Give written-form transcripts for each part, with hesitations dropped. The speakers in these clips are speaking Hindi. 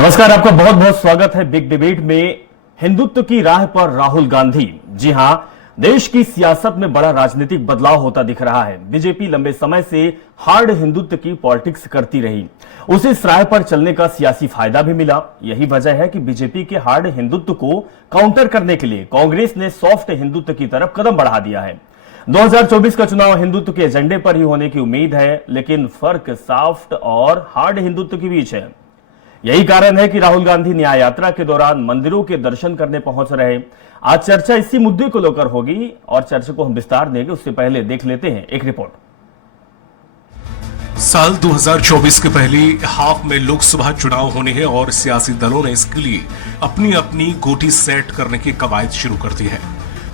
नमस्कार, आपका बहुत बहुत स्वागत है बिग डिबेट में। हिंदुत्व की राह पर राहुल गांधी। जी हां, देश की सियासत में बड़ा राजनीतिक बदलाव होता दिख रहा है। बीजेपी लंबे समय से हार्ड हिंदुत्व की पॉलिटिक्स करती रही, उसे इस राह पर चलने का सियासी फायदा भी मिला। यही वजह है कि बीजेपी के हार्ड हिंदुत्व को काउंटर करने के लिए कांग्रेस ने सॉफ्ट हिंदुत्व की तरफ कदम बढ़ा दिया है। 2024 का चुनाव हिंदुत्व के एजेंडे पर ही होने की उम्मीद है, लेकिन फर्क सॉफ्ट और हार्ड हिंदुत्व के बीच है। यही कारण है कि राहुल गांधी न्याय यात्रा के दौरान मंदिरों के दर्शन करने पहुंच रहे। आज चर्चा इसी मुद्दे को लेकर होगी और चर्चा को हम विस्तार देंगे। उससे पहले देख लेते हैं एक रिपोर्ट। साल 2024 के पहली हाफ में लोकसभा चुनाव होने हैं और सियासी दलों ने इसके लिए अपनी अपनी गोटी सेट करने की कवायद शुरू कर दी है।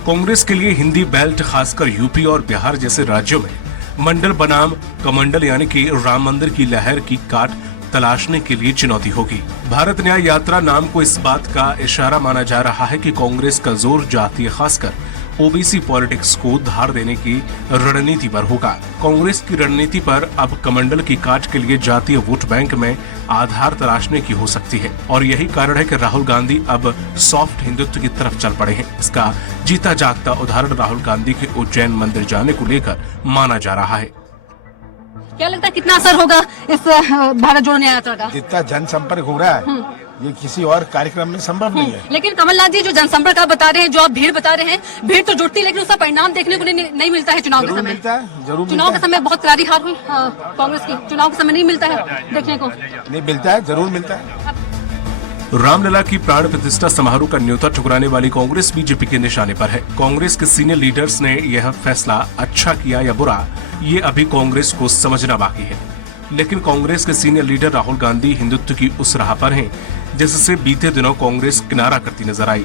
कांग्रेस के लिए हिंदी बेल्ट, खासकर यूपी और बिहार जैसे राज्यों में मंडल बनाम कमंडल यानी कि राम मंदिर की लहर की काट तलाशने के लिए चुनौती होगी। भारत न्याय यात्रा नाम को इस बात का इशारा माना जा रहा है कि कांग्रेस का जोर जातीय, खासकर ओबीसी पॉलिटिक्स को धार देने की रणनीति पर होगा। कांग्रेस की रणनीति पर अब कमंडल की काट के लिए जातीय वोट बैंक में आधार तलाशने की हो सकती है और यही कारण है कि राहुल गांधी अब सॉफ्ट हिंदुत्व की तरफ चल पड़े हैं। इसका जीता जागता उदाहरण राहुल गांधी के उज्जैन मंदिर जाने को लेकर माना जा रहा है। क्या लगता है कितना असर होगा इस भारत जोड़ो न्याय यात्रा का? जितना जनसंपर्क हो रहा है ये किसी और कार्यक्रम में संभव नहीं है। लेकिन कमलनाथ जी, जो जनसंपर्क आप बता रहे हैं, जो आप भीड़ बता रहे हैं, भीड़ तो जुटती है लेकिन उसका परिणाम देखने को नहीं मिलता है। चुनाव के समय मिलता है, जरूर चुनाव के समय बहुत करारी हार हुई कांग्रेस की। चुनाव के समय नहीं मिलता है देखने को। नहीं मिलता है, जरूर मिलता है। रामलला की प्राण प्रतिष्ठा समारोह का न्योता ठुकराने वाली कांग्रेस बीजेपी के निशाने पर है। कांग्रेस के सीनियर लीडर्स ने यह फैसला अच्छा किया या बुरा, ये अभी कांग्रेस को समझना बाकी है। लेकिन कांग्रेस के सीनियर लीडर राहुल गांधी हिंदुत्व की उस राह पर हैं जिससे बीते दिनों कांग्रेस किनारा करती नजर आई।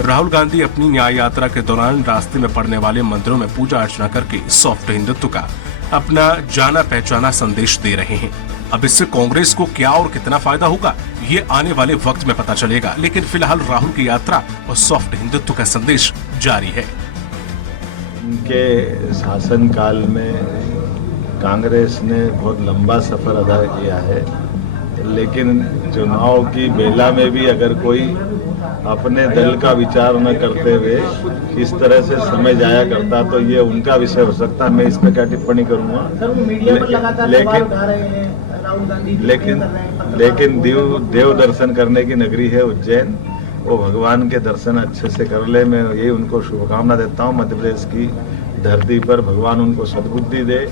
राहुल गांधी अपनी न्याय यात्रा के दौरान रास्ते में पड़ने वाले मंदिरों में पूजा अर्चना करके सॉफ्ट हिंदुत्व का अपना जाना पहचाना संदेश दे रहे हैं। अब इससे कांग्रेस को क्या और कितना फायदा होगा, ये आने वाले वक्त में पता चलेगा। लेकिन फिलहाल राहुल की यात्रा और सॉफ्ट हिंदुत्व का संदेश जारी है। उनके शासनकाल में कांग्रेस ने बहुत लंबा सफर अदा किया है, लेकिन चुनाव की बेला में भी अगर कोई अपने दल का विचार न करते हुए किस तरह से समय जाया करता तो ये उनका विषय हो सकता है। मैं इस पर क्या टिप्पणी करूंगा। लेकिन देव दर्शन करने की नगरी है उज्जैन, वो भगवान के दर्शन अच्छे से कर ले। मैं यही उनको शुभकामना देता हूँ। मध्य प्रदेश की धरती पर भगवान उनको सद्बुद्धि दे।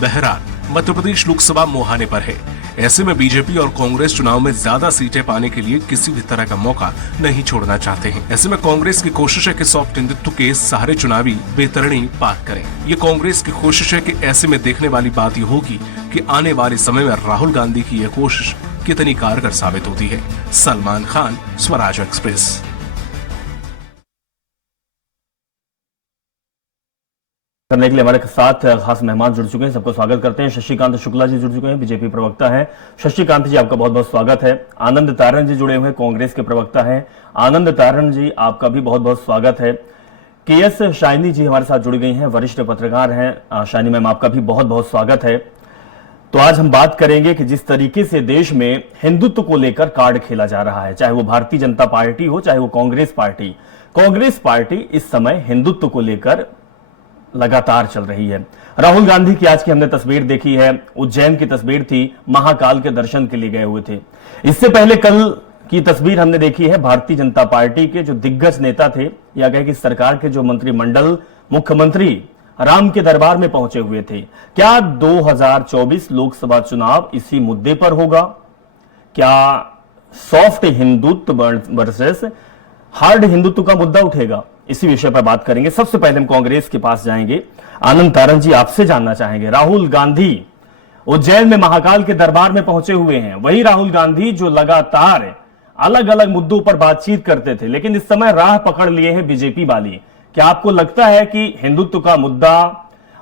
बहरहाल मध्य प्रदेश लोकसभा मुहाने पर है। ऐसे में बीजेपी और कांग्रेस चुनाव में ज्यादा सीटें पाने के लिए किसी भी तरह का मौका नहीं छोड़ना चाहते हैं। ऐसे में कांग्रेस की कोशिश है कि सॉफ्ट हिंदुत्व के सहारे चुनावी बेतरनी पार करें। ये कांग्रेस की कोशिश है कि ऐसे में देखने वाली बात ये होगी कि आने वाले समय में राहुल गांधी की यह कोशिश कितनी कारगर साबित होती है। सलमान खान, स्वराज एक्सप्रेस। करने के लिए हमारे साथ खास मेहमान जुड़ चुके हैं, सबको स्वागत करते हैं। शशिकांत शुक्ला जी जुड़ चुके हैं, बीजेपी प्रवक्ता हैं। शशिकांत जी, आपका बहुत बहुत स्वागत है। आनंद तारण जी जुड़े हुए हैं, कांग्रेस के प्रवक्ता हैं। आनंद तारण जी, आपका भी बहुत बहुत स्वागत है। केएस शाइनी जी हमारे साथ जुड़ गई हैं, वरिष्ठ पत्रकार हैं। शाइनी मैम, आपका भी बहुत बहुत स्वागत है। तो आज हम बात करेंगे कि जिस तरीके से देश में हिंदुत्व को लेकर कार्ड खेला जा रहा है, चाहे वो भारतीय जनता पार्टी हो, चाहे वो कांग्रेस पार्टी इस समय हिंदुत्व को लेकर लगातार चल रही है। राहुल गांधी की आज की हमने तस्वीर देखी है, उज्जैन की तस्वीर थी, महाकाल के दर्शन के लिए गए हुए थे। इससे पहले कल की तस्वीर हमने देखी है भारतीय जनता पार्टी के जो दिग्गज नेता थे, या कहे कि सरकार के जो मंत्रिमंडल, मुख्यमंत्री राम के दरबार में पहुंचे हुए थे। क्या 2024 लोकसभा चुनाव इसी मुद्दे पर होगा? क्या soft Hindutva versus hard Hindutva का मुद्दा उठेगा? इसी विषय पर बात करेंगे। सबसे पहले हम कांग्रेस के पास जाएंगे। आनंद तारण जी, आपसे जानना चाहेंगे, राहुल गांधी उज्जैन में महाकाल के दरबार में पहुंचे हुए हैं, वही राहुल गांधी जो लगातार अलग अलग मुद्दों पर बातचीत करते थे, लेकिन इस समय राह पकड़ लिए हैं बीजेपी वाली। क्या आपको लगता है कि हिंदुत्व का मुद्दा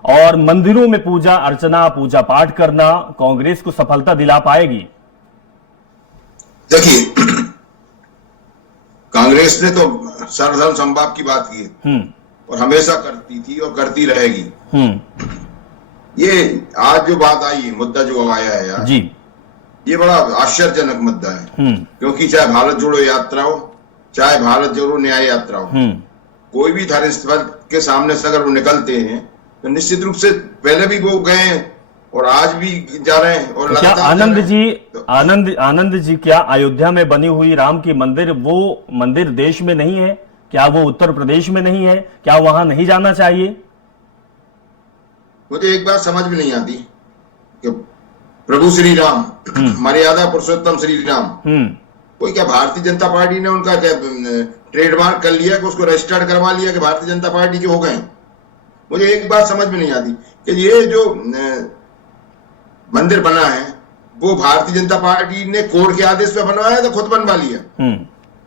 और मंदिरों में पूजा अर्चना, पूजा पाठ करना कांग्रेस को सफलता दिला पाएगी? देखिए, कांग्रेस ने तो सर्वधर्म समभाव की बात की और हमेशा करती थी और करती रहेगी। ये आज जो बात आई, मुद्दा जो आया है यार, जी, ये बड़ा आश्चर्यजनक मुद्दा है, क्योंकि चाहे भारत जोड़ो यात्रा हो, चाहे भारत जोड़ो न्याय यात्रा हो, कोई भी धर्म स्थल के सामने से अगर वो निकलते हैं तो निश्चित रूप से पहले भी वो गए हैं और आज भी जा रहे हैं। और क्या आनंद जी क्या अयोध्या में बनी हुई राम की मंदिर, वो मंदिर देश में नहीं है क्या? वो उत्तर प्रदेश में नहीं है क्या? वहां नहीं जाना चाहिए? मुझे एक बात समझ में नहीं आती कि प्रभु श्री राम, मर्यादा पुरुषोत्तम श्री राम, कोई क्या भारतीय जनता पार्टी ने उनका क्या ट्रेडमार्क कर लिया कि उसको रजिस्टर्ड करवा लिया कि भारतीय जनता पार्टी के हो गए? मुझे एक बात समझ में नहीं आती कि ये जो मंदिर बना है वो भारतीय जनता पार्टी ने कोर्ट के आदेश पे बनवाया तो खुद बनवा लिया।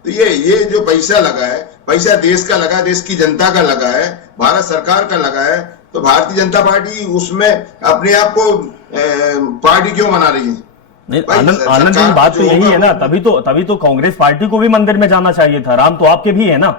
तो ये जो पैसा लगा है, पैसा देश का लगा है, देश की जनता का लगा है, भारत सरकार का लगा है, तो भारतीय जनता पार्टी उसमें अपने आप को पार्टी क्यों बना रही है? नहीं, आनंद जी बात तो यही है ना, तभी तो कांग्रेस पार्टी को भी मंदिर में जाना चाहिए था। राम तो आपके भी है ना?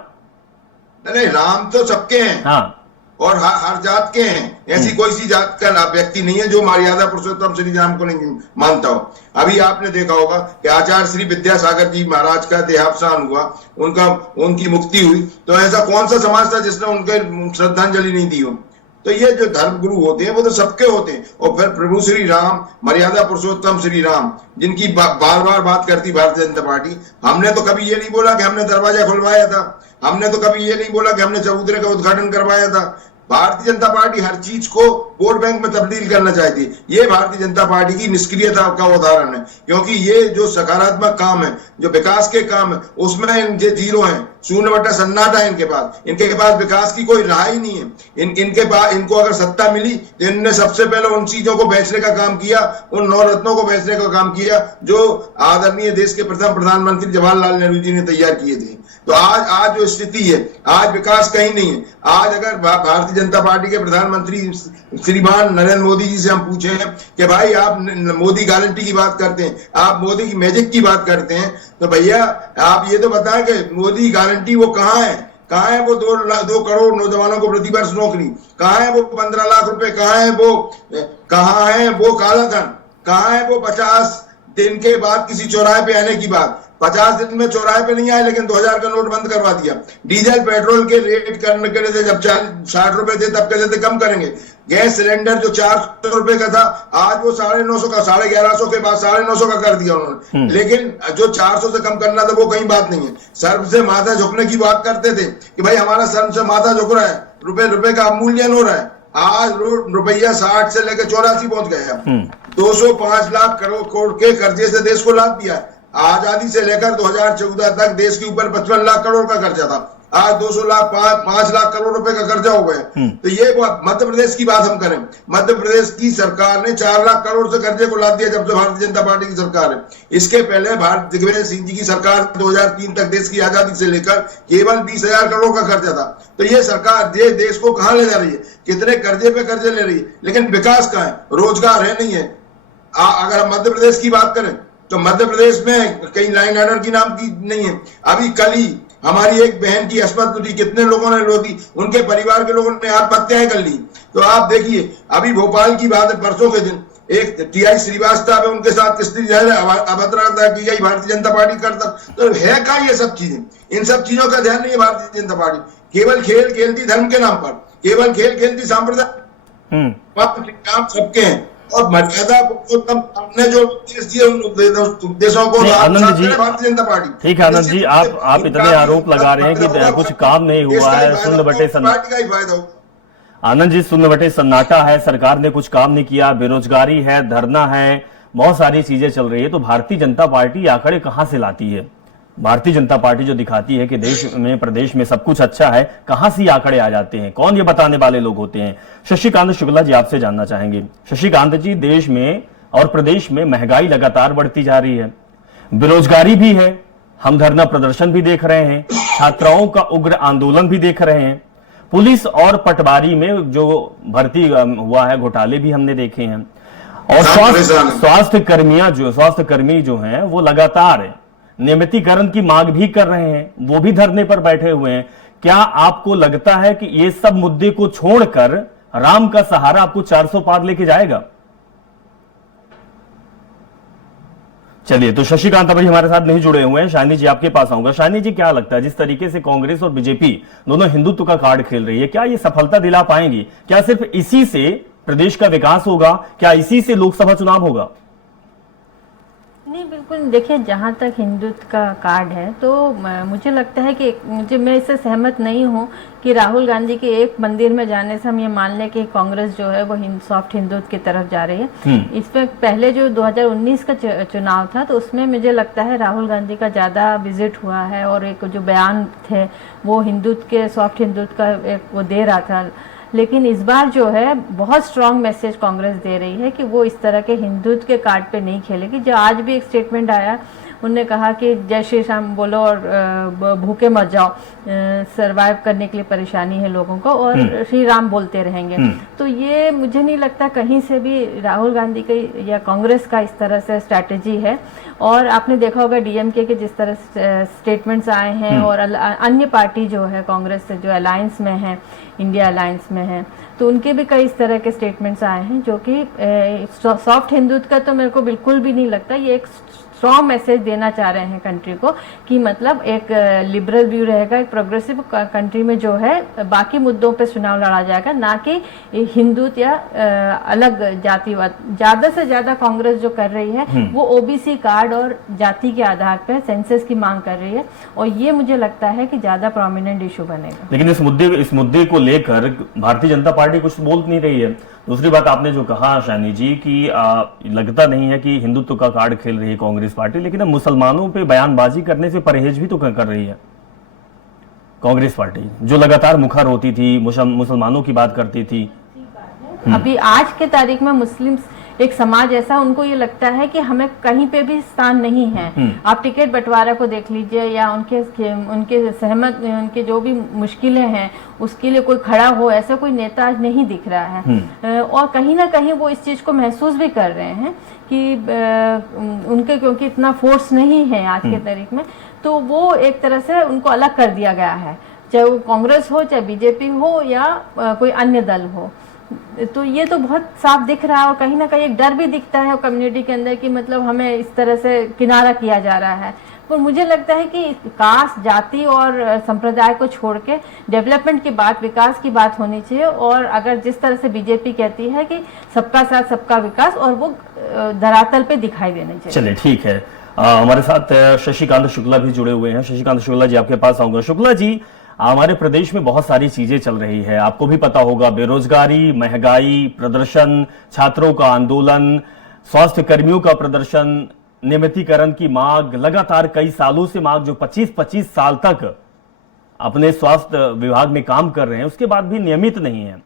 नहीं, राम तो सबके हैं। हाँ, और हर जात के हैं। ऐसी कोई सी जात का व्यक्ति नहीं है जो मर्यादा पुरुषोत्तम श्री राम को नहीं मानता हो। अभी आपने देखा होगा कि आचार्य श्री विद्यासागर जी महाराज का देहावसान हुआ, उनकी मुक्ति हुई, तो ऐसा कौन सा समाज था जिसने उनके श्रद्धांजलि नहीं दी हो? तो ये जो धर्म गुरु होते हैं वो तो सबके होते हैं। और फिर प्रभु श्री राम, मर्यादा पुरुषोत्तम श्री राम, जिनकी बार बार बात करती भारतीय जनता पार्टी, हमने तो कभी ये नहीं बोला कि हमने दरवाजा खुलवाया था, हमने तो कभी ये नहीं बोला कि हमने चबूतरे का उद्घाटन करवाया था। भारतीय जनता पार्टी हर चीज को वोट बैंक में तब्दील करना चाहती है। ये भारतीय जनता पार्टी की निष्क्रियता का उदाहरण है, क्योंकि ये जो सकारात्मक काम है, जो विकास के काम है, उसमें इनके जीरो हैं, शून्य बटा सन्नाटा है इनके पास विकास की कोई राह ही नहीं है। इनके पास, इनको अगर सत्ता मिली तो इन्होंने सबसे पहले उन चीजों को बेचने का काम किया, उन नवरत्नों को बेचने का काम किया जो आदरणीय देश के प्रथम प्रधानमंत्री जवाहरलाल नेहरू जी ने तैयार किए थे। तो आज जो स्थिति है, आज विकास कहीं नहीं है। आज अगर भारतीय जनता पार्टी के प्रधानमंत्री श्रीमान नरेंद्र मोदी जी से हम पूछे कि भाई आप मोदी गारंटी की बात करते हैं, आप मोदी की मैजिक की बात करते हैं, तो भैया आप ये तो बताएं कि मोदी गारंटी वो कहाँ है? कहाँ है वो 2 करोड़ नौजवानों को प्रति वर्ष नौकरी? कहाँ है वो 15 लाख रुपए? कहाँ है वो काला धन? कहाँ है वो 50 दिन के बाद किसी चौराहे पे आने की बात? 50 दिन में चौराहे पे नहीं आए, लेकिन 2000 का नोट बंद करवा दिया। डीजल पेट्रोल के रेट करने के लिए जब 60 रुपए थे तब कहते थे कम करेंगे। गैस सिलेंडर जो 400 रुपए का था, आज वो 950 का, 1150 के बाद 950 का कर दिया उन्होंने। लेकिन जो 400 से कम करना था वो कहीं बात नहीं है। सर्व से माथा झुकने की बात करते थे कि भाई हमारा सर्व से माथा झुक रहा है, रुपए का अवमूल्यन हो रहा है। आज रुपया 60 से लेकर 84 पहुंच गया। 205 लाख करोड़ के कर्जे से देश को लाद दिया। आजादी से लेकर 2014 तक देश के ऊपर 55 लाख करोड़ का कर्जा था, आज 5 लाख करोड़ रुपए का कर्जा हो गया। तो ये मध्य प्रदेश की बात हम करें, मध्य प्रदेश की सरकार ने 4 लाख करोड़ से कर्जे को लाद दिया जब से भारतीय जनता पार्टी की सरकार है। इसके पहले दिग्विजय सिंह जी की सरकार 2003 तक देश की आजादी से लेकर केवल 20,000 करोड़ का कर्जा था। तो ये सरकार ये देश को कहां ले जा रही है? कितने कर्जे पे कर्जे ले रही है, लेकिन विकास कहां है? रोजगार है नहीं है। अगर हम मध्य प्रदेश की बात करें तो मध्य प्रदेश में कहीं लाइन ऑर्डर की नाम की नहीं है। अभी कल ही हमारी एक बहन की अस्मत हुई, कितने लोगों ने रो दी, उनके परिवार के लोगों ने आत्महत्याएं कर ली। तो आप देखिए, अभी भोपाल की बात है, परसों के दिन एक टीआई श्रीवास्तव है, उनके साथ किस अभद्रता की गई भारतीय जनता पार्टी करता। तो है क्या ये सब चीजें? इन सब चीजों का ध्यान नहीं है भारतीय जनता पार्टी। केवल खेल खेलती धर्म के नाम पर, केवल खेल खेलती सांप्रदायिक काम सबके हैं। और मर्यादा ने जो देश दिए उन देशों को भारतीय जनता पार्टी। ठीक है आनंद जी, आप इतने आरोप लगा रहे हैं कि कुछ काम नहीं हुआ है, शून्य बटे सन्नाटा। आनंद जी, शून्य बटे सन्नाटा है, सरकार ने कुछ काम नहीं किया, बेरोजगारी है, धरना है, बहुत सारी चीजें चल रही है। तो भारतीय जनता पार्टी आंकड़े कहां से लाती है? भारतीय जनता पार्टी जो दिखाती है कि देश में, प्रदेश में सब कुछ अच्छा है, कहां से आंकड़े आ जाते हैं? कौन ये बताने वाले लोग होते हैं? शशिकांत शुक्ला जी आपसे जानना चाहेंगे। शशिकांत जी, देश में और प्रदेश में महंगाई लगातार बढ़ती जा रही है, बेरोजगारी भी है, हम धरना प्रदर्शन भी देख रहे हैं, छात्राओं का उग्र आंदोलन भी देख रहे हैं, पुलिस और पटवारी में जो भर्ती हुआ है घोटाले भी हमने देखे हैं, और स्वास्थ्य कर्मी जो हैं वो लगातार नियमितीकरण की मांग भी कर रहे हैं, वो भी धरने पर बैठे हुए हैं। क्या आपको लगता है कि ये सब मुद्दे को छोड़कर राम का सहारा आपको 400 पार लेके जाएगा? चलिए, तो शशिकांत अभी हमारे साथ नहीं जुड़े हुए हैं। शालिनी जी आपके पास आऊंगा। शालिनी जी, क्या लगता है जिस तरीके से कांग्रेस और बीजेपी दोनों हिंदुत्व का कार्ड खेल रही है, क्या ये सफलता दिला पाएंगी? क्या सिर्फ इसी से प्रदेश का विकास होगा? क्या इसी से लोकसभा चुनाव होगा? नहीं, बिल्कुल। देखिए, जहाँ तक हिंदुत्व का कार्ड है तो मुझे लगता है कि मैं इससे सहमत नहीं हूँ कि राहुल गांधी के एक मंदिर में जाने से हम ये मान लें कि कांग्रेस जो है वो सॉफ्ट हिंदुत्व की तरफ जा रही है। इसमें पहले जो 2019 का चुनाव था तो उसमें मुझे लगता है राहुल गांधी का ज़्यादा विजिट हुआ है और एक जो बयान थे वो हिंदुत्व के, सॉफ्ट हिंदुत्व का एक वो दे रहा था। लेकिन इस बार जो है बहुत स्ट्रांग मैसेज कांग्रेस दे रही है कि वो इस तरह के हिंदुत्व के कार्ड पे नहीं खेलेगी। जो आज भी एक स्टेटमेंट आया, उनने कहा कि जय श्री राम बोलो और भूखे मत जाओ, सरवाइव करने के लिए परेशानी है लोगों को, और श्री राम बोलते रहेंगे। तो ये मुझे नहीं लगता कहीं से भी राहुल गांधी का या कांग्रेस का इस तरह से स्ट्रैटेजी है। और आपने देखा होगा डीएमके के जिस तरह स्टेटमेंट्स आए हैं और अन्य पार्टी जो है कांग्रेस से जो अलायंस में है, इंडिया अलायंस में है, तो उनके भी कई इस तरह के स्टेटमेंट्स आए हैं जो कि सॉफ्ट हिंदुत्व का तो मेरे को बिल्कुल भी नहीं लगता। ये एक स्ट्रॉन्ग मैसेज देना चाह रहे हैं कंट्री को कि मतलब एक लिबरल व्यू रहेगा, एक प्रोग्रेसिव कंट्री में जो है बाकी मुद्दों पे चुनाव लड़ा जाएगा, ना कि हिंदुत्व या अलग जातिवाद। ज्यादा से ज्यादा कांग्रेस जो कर रही है वो ओबीसी कार्ड और जाति के आधार पर सेंसस की मांग कर रही है, और ये मुझे लगता है कि ज्यादा प्रोमिनेंट इशू बनेगा। लेकिन इस मुद्दे को लेकर भारतीय जनता पार्टी कुछ बोल नहीं रही है। दूसरी बात, आपने जो कहा शालिनी जी कि लगता नहीं है कि हिंदुत्व का कार्ड खेल रही है कांग्रेस पार्टी, लेकिन अब मुसलमानों पे बयानबाजी करने से परहेज भी तो कर रही है कांग्रेस पार्टी, जो लगातार मुखर होती थी, मुसलमानों की बात करती थी। अभी आज के तारीख में मुस्लिम एक समाज ऐसा, उनको ये लगता है कि हमें कहीं पे भी स्थान नहीं है। आप टिकट बंटवारा को देख लीजिए या उनके जो भी मुश्किलें हैं उसके लिए कोई खड़ा हो, ऐसा कोई नेता आज नहीं दिख रहा है। और कहीं ना कहीं वो इस चीज को महसूस भी कर रहे हैं कि उनके क्योंकि इतना फोर्स नहीं है आज के तारीख में, तो वो एक तरह से उनको अलग कर दिया गया है, चाहे वो कांग्रेस हो, चाहे बीजेपी हो या कोई अन्य दल हो। तो ये तो बहुत साफ दिख रहा है, और कहीं ना कहीं एक डर भी दिखता है कम्युनिटी के अंदर कि मतलब हमें इस तरह से किनारा किया जा रहा है। पर मुझे लगता है कि कास्ट, जाति और संप्रदाय को छोड़ के डेवलपमेंट की बात, विकास की बात होनी चाहिए। और अगर जिस तरह से बीजेपी कहती है कि सबका साथ सबका विकास, और वो धरातल पे दिखाई देने चाहिए। चलिए, ठीक है। हमारे साथ शशिकांत शुक्ला भी जुड़े हुए हैं। शशिकांत शुक्ला जी, आपके पास आऊंगा। शुक्ला जी, हमारे प्रदेश में बहुत सारी चीजें चल रही है, आपको भी पता होगा, बेरोजगारी, महंगाई, प्रदर्शन, छात्रों का आंदोलन, स्वास्थ्य कर्मियों का प्रदर्शन, नियमितीकरण की मांग, लगातार कई सालों से मांग, जो 25-25 साल तक अपने स्वास्थ्य विभाग में काम कर रहे हैं, उसके बाद भी नियमित नहीं है।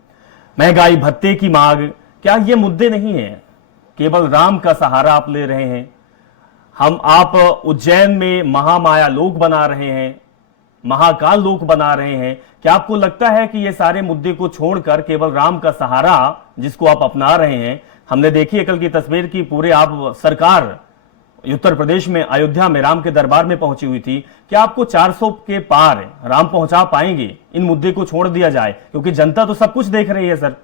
महंगाई भत्ते की मांग, क्या ये मुद्दे नहीं है? केवल राम का सहारा आप ले रहे हैं। आप उज्जैन में महामाया लोक बना रहे हैं, महाकाल लोक बना रहे हैं। क्या आपको लगता है कि ये सारे मुद्दे को छोड़कर केवल राम का सहारा जिसको आप अपना रहे हैं, हमने देखी है कल की तस्वीर की पूरे आप सरकार उत्तर प्रदेश में अयोध्या में राम के दरबार में पहुंची हुई थी, क्या आपको 400 के पार राम पहुंचा पाएंगे? इन मुद्दे को छोड़ दिया जाए, क्योंकि जनता तो सब कुछ देख रही है सर।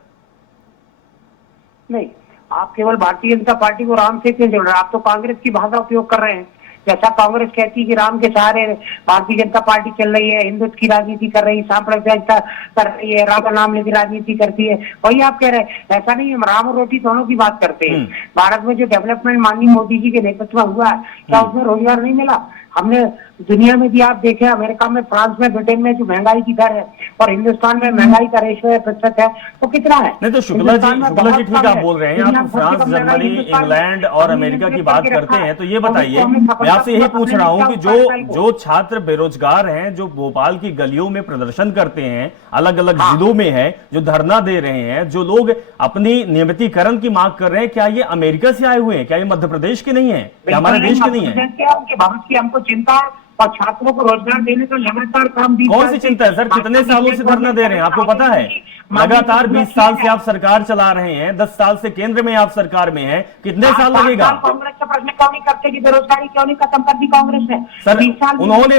नहीं, आप केवल भारतीय जनता पार्टी को राम से क्यों जोड़ रहे हैं? आप तो कांग्रेस की भाषा उपयोग कर रहे हैं। जैसा कांग्रेस कहती है कि राम के सहारे भारतीय जनता पार्टी चल रही है, हिंदुत्व की राजनीति कर रही है, सांप्रदायिकता कर रही है, राम का नाम लेकर राजनीति करती है, वही आप कह रहे हैं। ऐसा नहीं, हम राम और रोटी दोनों की बात करते हैं। भारत में जो डेवलपमेंट माननीय मोदी जी के नेतृत्व में हुआ है, क्या उसमें रोजगार नहीं मिला? हमने दुनिया में भी आप देखे, अमेरिका में, फ्रांस में, ब्रिटेन में जो महंगाई की दर है और हिंदुस्तान में महंगाई का रेशियो है, प्रतिशत है, तो कितना है? नहीं तो शुक्ला जी ठीक आप बोल रहे हैं, आप फ्रांस, जर्मनी, इंग्लैंड और अमेरिका की बात करते हैं, तो ये बताइए, मैं आपसे यही पूछ रहा हूं कि जो छात्र बेरोजगार हैं, जो भोपाल की गलियों में प्रदर्शन करते हैं, अलग अलग जिलों में है, जो धरना दे रहे हैं, जो लोग अपनी नियमितीकरण की मांग कर रहे हैं, क्या ये अमेरिका से आए हुए हैं? क्या ये मध्य प्रदेश के नहीं है? क्या हमारे देश के नहीं है? उनके भविष्य की हमको चिंता है, और छात्रों को रोजगार देने का लगातार काम दी। कौन सी चिंता है सर? कितने सालों से धरना दे रहे हैं, आपको पता है? लगातार 20 साल से आप सरकार चला रहे हैं, 10 साल से केंद्र में आप सरकार में हैं, कितने साल लगेगा? कांग्रेस का प्रश्न क्यों नहीं करते कि बेरोजगारी क्यों नहीं खत्म कर दी कांग्रेस ने? सर, उन्होंने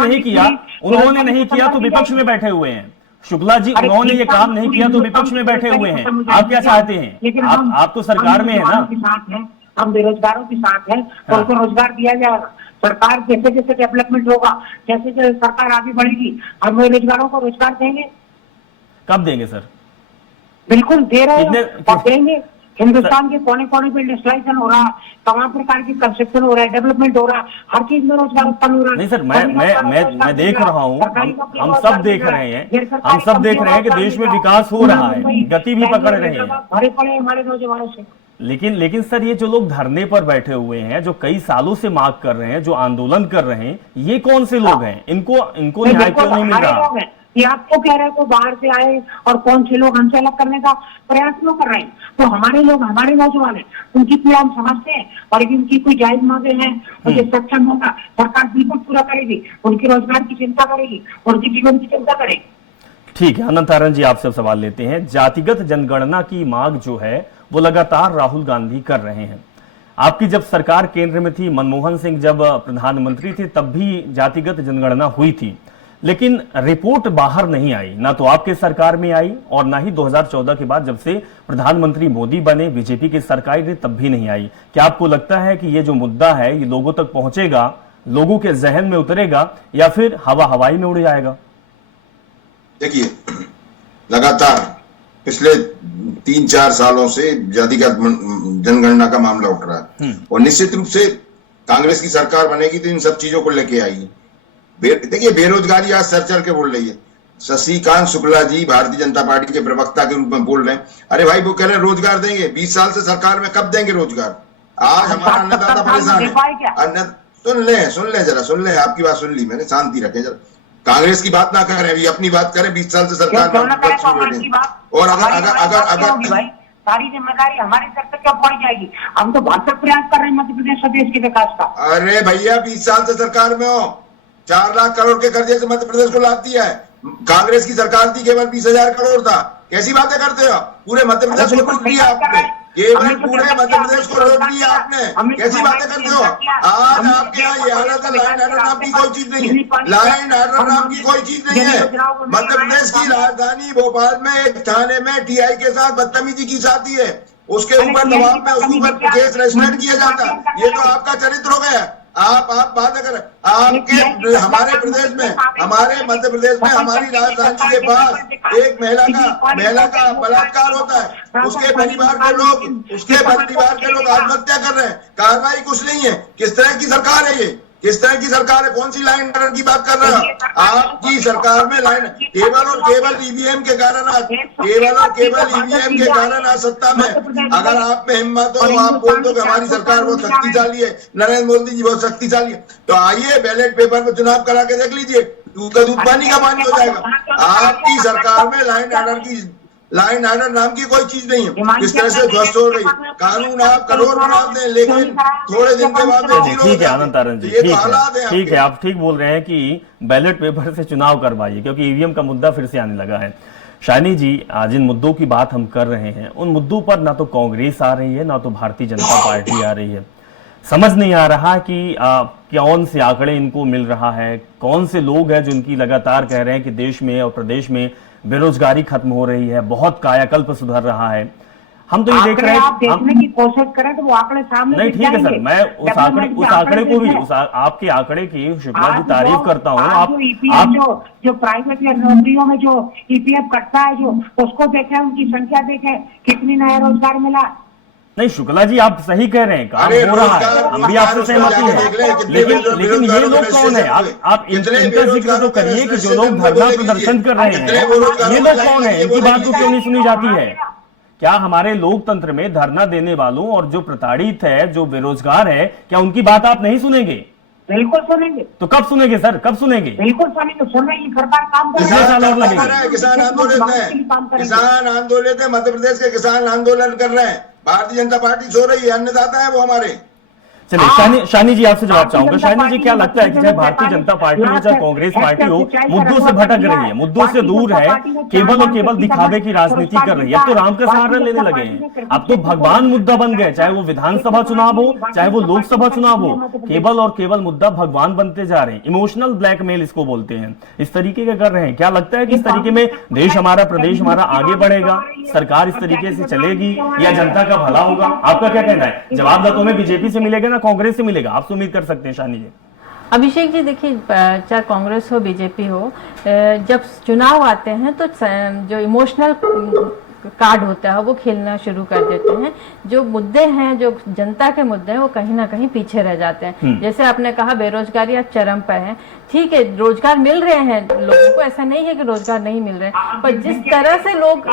नहीं किया तो विपक्ष में बैठे हुए हैं। शुक्ला जी, उन्होंने ये काम नहीं किया तो विपक्ष में बैठे हुए हैं। आप क्या चाहते हैं? आप तो सरकार में है ना। हम बेरोजगारों के साथ हैं और उनको रोजगार दिया जाएगा। सरकार जैसे जैसे डेवलपमेंट होगा, जैसे जैसे सरकार आगे बढ़ेगी, हम बेरोजगारों को रोजगार देंगे। कब देंगे सर? बिल्कुल दे रहे हैं कितने- और देंगे। हिंदुस्तान के कोने कोने पे इंडस्ट्रियलाइजेशन हो रहा है, तमाम प्रकार की कंस्ट्रक्शन हो रहा है, डेवलपमेंट हो रहा है, हर चीज में रोजगार उत्पन्न हो रहा है। नहीं सर, मैं देख रहा हूँ, हम सब देख रहे हैं, हम सब देख रहे हैं कि देश में विकास हो रहा है, गति भी पकड़ रहे हैं। भरे पड़े हमारे नौजवानों से। लेकिन सर, ये जो लोग धरने पर बैठे हुए हैं, जो कई सालों से मांग कर रहे हैं, जो आंदोलन कर रहे हैं, ये कौन से लोग हैं? इनको न्याय क्यों नहीं मिल रहा? ये आप तो कह रहे हो बाहर से आए और कौन से लोग हमसे अलग करने का प्रयास क्यों कर रहे हैं? तो हमारे लोग, हमारे नौजवान हैं, उनकी पीड़ा हम समझते हैं और यदि उनकी कोई जायज मांगे हैं, उनके सक्षम होगा, सरकार बिल्कुल पूरा करेगी, उनकी रोजगार की चिंता करेगी, उनकी जीवन की चिंता करेगी। ठीक है, अनंत तारण जी, आपसे सवाल लेते हैं। जातिगत जनगणना की मांग जो है वो लगातार राहुल गांधी कर रहे हैं। आपकी जब सरकार केंद्र में थी, मनमोहन सिंह जब प्रधानमंत्री थे, तब भी जातिगत जनगणना हुई थी, लेकिन रिपोर्ट बाहर नहीं आई, ना तो आपके सरकार में आई और ना ही 2014 के बाद जब से प्रधानमंत्री मोदी बने, बीजेपी की सरकार ने, तब भी नहीं आई। क्या आपको लगता है कि ये जो मुद्दा है ये लोगों तक पहुंचेगा, लोगों के जहन में उतरेगा, या फिर हवाई में उड़ जाएगा? देखिए, लगातार पिछले 3-4 सालों से जातिगत जनगणना का मामला उठ रहा है और निश्चित रूप से कांग्रेस की सरकार बनेगी तो इन सब चीजों को लेके आएगी। देखिए, बेरोजगारी आज सर चढ़ के बोल रही है। शशिकांत शुक्ला जी भारतीय जनता पार्टी के प्रवक्ता के रूप में बोल रहे हैं, अरे भाई वो कह रहे हैं रोजगार देंगे, 20 साल से सरकार में, कब देंगे रोजगार? आज हमारा अन्नदाता परेशान है। सुन ले जरा, सुन ले, आपकी बात सुन ली मैंने, शांति रखें जरा। कांग्रेस की बात ना करें, अभी अपनी बात करें। 20 साल से सरकार में और अगर सारी जिम्मेदारी हमारे सर पे क्यों पड़ जाएगी? हम तो भरसक प्रयास कर रहे हैं मध्य प्रदेश प्रदेश के विकास का। अरे भैया, 20 साल से सरकार में हो, 4 लाख करोड़ के कर्जे से मध्य प्रदेश को लाभ दिया है। कांग्रेस की सरकार थी, केवल 20,000 करोड़ था। कैसी बातें करते हो? पूरे मध्य प्रदेश को लूट दिया आपने, केवल पूरे मध्य प्रदेश को लूट दिया आपने। कैसी बातें करते हो? आज आपके यहाँ ये हालत है, लाइन ऑर्डर नाम की कोई चीज नहीं है, लाइन ऑर्डर नाम की कोई चीज नहीं है। मध्य प्रदेश की राजधानी भोपाल में एक थाने में टीआई के साथ बदतमीजी की जाती है, उसके ऊपर दबाव में उसके ऊपर केस रजिस्टर किया जाता है। ये तो आपका चरित्र हो गया। आप बात करें, आपके हमारे प्रदेश में, हमारे मध्य प्रदेश में, हमारी राजधानी के पास एक महिला का बलात्कार होता है, उसके परिवार के लोग आत्महत्या कर रहे हैं, कार्रवाई कुछ नहीं है। किस तरह की सरकार है ये? किस तरह की सरकार है? कौन सी लाइन ऑर्डर की बात कर रहे हो? आपकी सरकार में लाइन केवल ईवीएम के कारण आज सत्ता में, अगर आप में हिम्मत हो, आप बोल दो कि हमारी सरकार बहुत शक्तिशाली है, नरेंद्र मोदी जी बहुत शक्तिशाली है, तो आइए बैलेट पेपर में चुनाव करा के देख लीजिए, दूध का दूध पानी का पानी हो जाएगा। आपकी सरकार में लाइन ऑर्डर नाम की कोई चीज नहीं है। किस तरह से ध्वस्त हो रही कानून, आप करोड़ बनाते हैं लेकिन थोड़े दिन के बाद ठीक है आनंद तारण जी, ठीक है, आप ठीक बोल रहे हैं कि बैलेट पेपर से चुनाव करवाइए, क्योंकि ईवीएम का मुद्दा फिर से आने लगा है। शाइनी जी, जिन मुद्दों की बात हम कर रहे हैं, उन मुद्दों पर ना तो कांग्रेस आ रही है, ना तो भारतीय जनता पार्टी आ रही है। समझ नहीं आ रहा कि कौन से आंकड़े इनको मिल रहा है, कौन से लोग हैं जो इनकी लगातार कह रहे हैं कि देश में और प्रदेश में बेरोजगारी खत्म हो रही है, बहुत कायाकल्प सुधर रहा है। हम तो ये देख रहे हैं, आप देखने की कोशिश करें तो वो आंकड़े सामने नहीं, ठीक है सर, मैं उस आंकड़े को भी, आपके आंकड़े की शुक्ला जी तारीफ करता हूँ। आप जो प्राइवेट या नौकरियों में जो ईपीएफ कटता है, जो उसको देखें, उनकी संख्या देखें, कितनी नया रोजगार मिला। नहीं शुक्ला जी, आप सही कह रहे हैं, काम हो रहा है, हम भी आपसे सहमति है, लेकिन ये लोग कौन है? आप इनका जिक्र तो करिए कि जो लोग धरना प्रदर्शन कर रहे हैं, ये लोग कौन है? इनकी बात तो क्यों नहीं सुनी जाती है? क्या हमारे लोकतंत्र में धरना देने वालों और जो प्रताड़ित है, जो बेरोजगार है, क्या उनकी बात आप नहीं सुनेंगे? बिल्कुल सुनेंगे। तो कब सुनेंगे सर, कब सुनेंगे? बिल्कुल सुनेंगे, सुनेंगे। सरकार काम कर किसान आंदोलन है, किसान आंदोलन है, मध्य प्रदेश के किसान आंदोलन कर रहे हैं, भारतीय जनता पार्टी सो रही है, अन्नदाता है वो हमारे। चलिए शानी जी आपसे जवाब चाहूंगा। शानी जी, क्या लगता है कि चाहे भारतीय जनता पार्टी हो चाहे कांग्रेस पार्टी हो, मुद्दों से भटक रही है, मुद्दों से दूर है, केवल और केवल दिखावे की राजनीति कर रही है। अब तो राम का सहारा लेने लगे हैं, अब तो भगवान मुद्दा बन गए, चाहे वो विधानसभा चुनाव हो चाहे वो लोकसभा चुनाव हो, केवल और केवल मुद्दा भगवान बनते जा रहे हैं। इमोशनल ब्लैकमेल इसको बोलते हैं, इस तरीके का कर रहे हैं। क्या लगता है कि इस तरीके में देश हमारा, प्रदेश हमारा आगे बढ़ेगा, सरकार इस तरीके से चलेगी या जनता का भला होगा? आपका क्या कहना है? जवाबदार में बीजेपी से मिलेगा ना कांग्रेस से मिलेगा? आप उम्मीद कर सकते हैं शानी जी। अभिषेक जी, देखिए, चाहे कांग्रेस हो बीजेपी हो, जब चुनाव आते हैं तो जो इमोशनल कार्ड होता है वो खेलना शुरू कर देते हैं। जो मुद्दे हैं, जो जनता के मुद्दे हैं, वो कहीं ना कहीं पीछे रह जाते हैं। जैसे आपने कहा बेरोजगारी आज चरम पर है, ठीक है, रोजगार मिल रहे हैं लोगों को, ऐसा नहीं है कि रोजगार नहीं मिल रहे, पर जिस तरह से लोग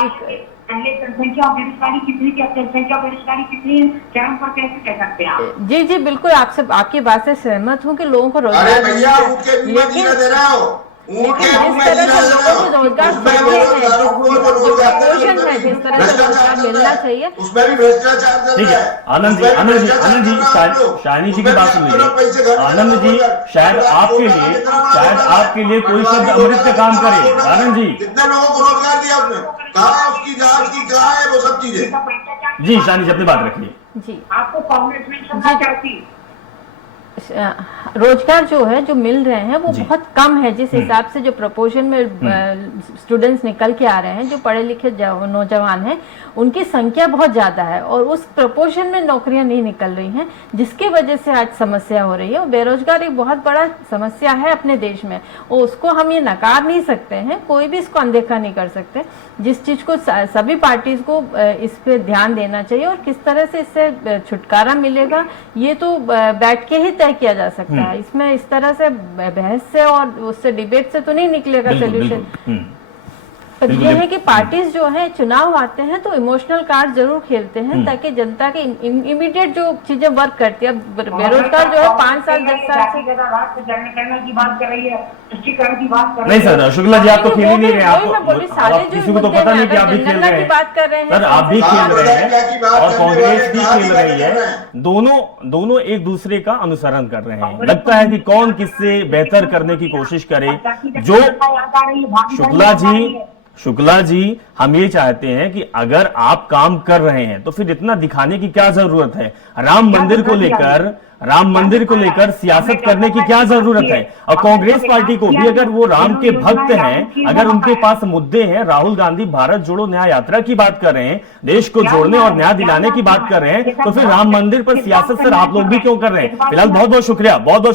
पहले जनसंख्या और बेरोजगारी कितनी थी, अब जनसंख्या और बेरोजगारी कितनी चरम पर, कैसे कह सकते हैं आप? जी जी, बिल्कुल आपसे, आपकी बात से सहमत हूँ कि लोगों को रोजगार, अरे भैया ऊँट के मुंह में जीरा दे रहा हो, ऊँट के मुंह में जीरा दे रहा हो, रोजगार मिलना चाहिए, उसमें भी भ्रष्टाचार चल ठीक रहा है। है। आनंद जी शानी जी की बात सुन लीजिए। आनंद जी, शायद आपके लिए कोई शब्द अमृत का काम करे। आनंद जी, कितने लोगों को रोजगार दिया आपने? कहाँ उसकी जांच की, कहाँ है वो सब चीजें? जी शानी जी अपनी बात रखिए। जी, आपको कांग्रेस में क्षमता क्या थी? रोजगार जो है, जो मिल रहे हैं वो बहुत कम है। जिस हिसाब से जो प्रोपोर्शन में स्टूडेंट्स निकल के आ रहे हैं, जो पढ़े लिखे नौजवान हैं, उनकी संख्या बहुत ज्यादा है और उस प्रोपोर्शन में नौकरियां नहीं निकल रही हैं, जिसकी वजह से आज समस्या हो रही है। और बेरोजगार एक बहुत बड़ा समस्या है अपने देश में, और उसको हम ये नकार नहीं सकते हैं, कोई भी इसको अनदेखा नहीं कर सकते। जिस चीज को सभी पार्टीज को इस पे ध्यान देना चाहिए और किस तरह से इससे छुटकारा मिलेगा, ये तो बैठ के ही तय किया जा सकता है। इसमें इस तरह से बहस से और उससे डिबेट से तो नहीं निकलेगा सोल्यूशन। पर ये है कि पार्टीज जो है, चुनाव आते हैं तो इमोशनल कार्ड जरूर खेलते हैं, ताकि जनता के इमीडिएट जो चीजें वर्क करती है। बेरोजगार जो है 5 साल 10 साल से जनगणना की बात कर रही है, तुष्टिकरण की बात कर रही नहीं सर, शुक्ला जी आप तो खेल ही नहीं रहे, आप किसी को तो पता नहीं कि आप भी खेल रहे हैं। बात कर रहे हैं सर, आप भी खेल रहे हैं और कांग्रेस भी खेल रही है। दोनों एक दूसरे का अनुसरण कर रहे हैं। लगता है कि कौन किससे बेहतर करने की कोशिश करे। जो शुक्ला जी, हम ये चाहते हैं कि अगर आप काम कर रहे हैं तो फिर इतना दिखाने की क्या जरूरत है? राम मंदिर को लेकर सियासत करने की क्या जरूरत है? और कांग्रेस पार्टी को भी, अगर वो राम के भक्त हैं, अगर उनके पास मुद्दे हैं, राहुल गांधी भारत जोड़ो न्याय यात्रा की बात कर रहे हैं, देश को जोड़ने और न्याय दिलाने की बात कर रहे हैं, तो फिर राम मंदिर पर सियासत सर आप लोग भी क्यों कर रहे हैं? फिलहाल बहुत बहुत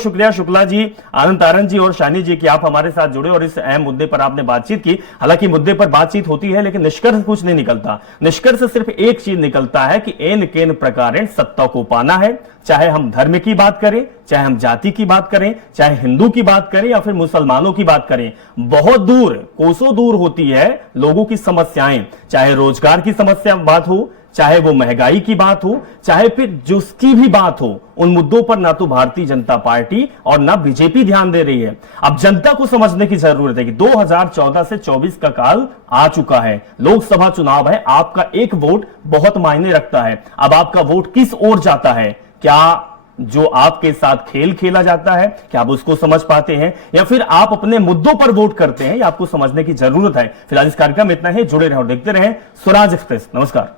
शुक्रिया शुक्ला जी, आनंद तारण जी और शानी जी की आप हमारे साथ जुड़े और इस अहम मुद्दे पर आपने बातचीत की। हालांकि मुद्दे पर बातचीत होती है लेकिन निष्कर्ष कुछ नहीं निकलता। निष्कर्ष सिर्फ एक चीज निकलता है कि एन केन प्रकारेण सत्ता को पाना है। चाहे हम धर्म की बात करें, चाहे हम जाति की बात करें, चाहे हिंदू की बात करें या फिर मुसलमानों की बात करें, बहुत दूर, कोसों दूर होती है लोगों की समस्याएं। चाहे रोजगार की समस्या बात हो, चाहे वो महंगाई की बात हो, चाहे फिर जिसकी भी बात हो, उन मुद्दों पर ना तो भारतीय जनता पार्टी और ना बीजेपी ध्यान दे रही है। अब जनता को समझने की जरूरत है कि 2014 से 24 का काल आ चुका है, लोकसभा चुनाव है, आपका एक वोट बहुत मायने रखता है। अब आपका वोट किस ओर जाता है? क्या जो आपके साथ खेल खेला जाता है, क्या आप उसको समझ पाते हैं या फिर आप अपने मुद्दों पर वोट करते हैं? या आपको समझने की जरूरत है। फिलहाल इस कार्यक्रम में इतना ही। जुड़े रहें और देखते रहें स्वराज एक्सप्रेस। नमस्कार।